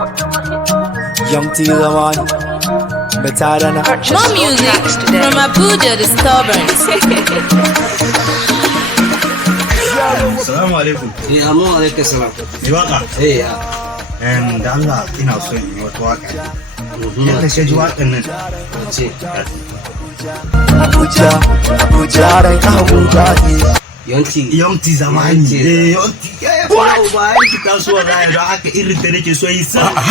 Young T Zaman, Betarana. More music from Abuja Disturbance. Assalamu alaikum. Amma alaikum salam. Ni waka? Ya. Da Allah ina so in yi wata waka. Yadda ka ji wakan nan. Ce. Abuja, Abuja, ran Abuja. Yonti zamani. Yonti. Wow, ba yi kasuwa za ya don haka irin da nake so yi sa. Ba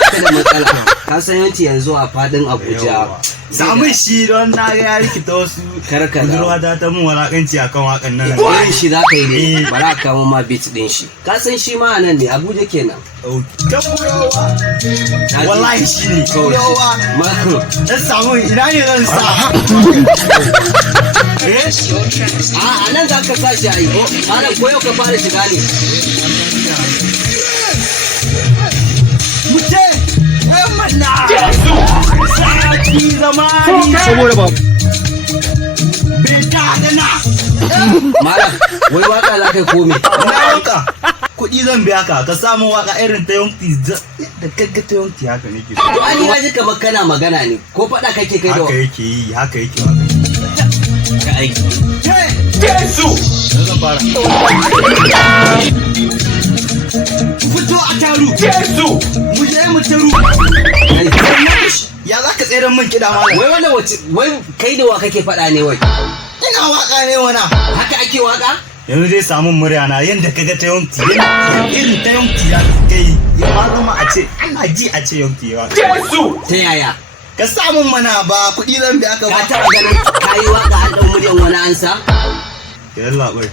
ka da matsala. Ka san yanci yanzu a fadin Abuja. Samun shi don na ga ya rikita wasu. Karkara. Budurwa ta mun walakanci akan wakan nan. Irin shi za ka yi ne. Bara ka kama ma beat din shi. Ka san shi ma nan ne Abuja kenan. Wallahi shi ne. Mako. Dan samu ina ne zan sa. A nan za ka sa shi a yi. Malam ko yau ka fara shiga ne. Muke! Mana! Sati zamani! Saboda ba. Beta dana! Malam, wai waka za ka yi komi. Na waka! Kuɗi zan biya ka, ka samu waka irin ta yonki da kagga ta yonki haka nake so. Wani ya ji kamar kana magana ne, ko faɗa kake kai da haka yake yi, haka yake waka. ka aiki. Yesu! Zan fara. Fito a taru! Yesu! Mu je mu taru! Ya za ka tsere min kiɗa malam? Wai wanda wace, wai kai da wa kake faɗa ne wai? Ina waka ne wana. Haka ake waka? Yanzu dai samun murya na yanda kaga ta yonki irin ta yonki ya kai ya ma zama a ce ana ji a ce yonki ya Yesu! Ta yaya? Ka samun mana ba kuɗi zan biya ka Ka ba. taɓa ganin kayi waka an ɗan muryan wani ansa? Yalla bai.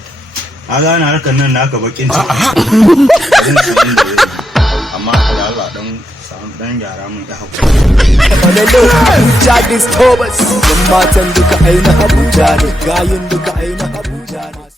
A gane harkar nan naka bakin ciki. Zan samu da zai. Amma da Allah dan gyara mun ya hakuri. Falalo, Abuja Disturbance. Yan matan duka aina Abuja ne, gayin duka aina Abuja ne.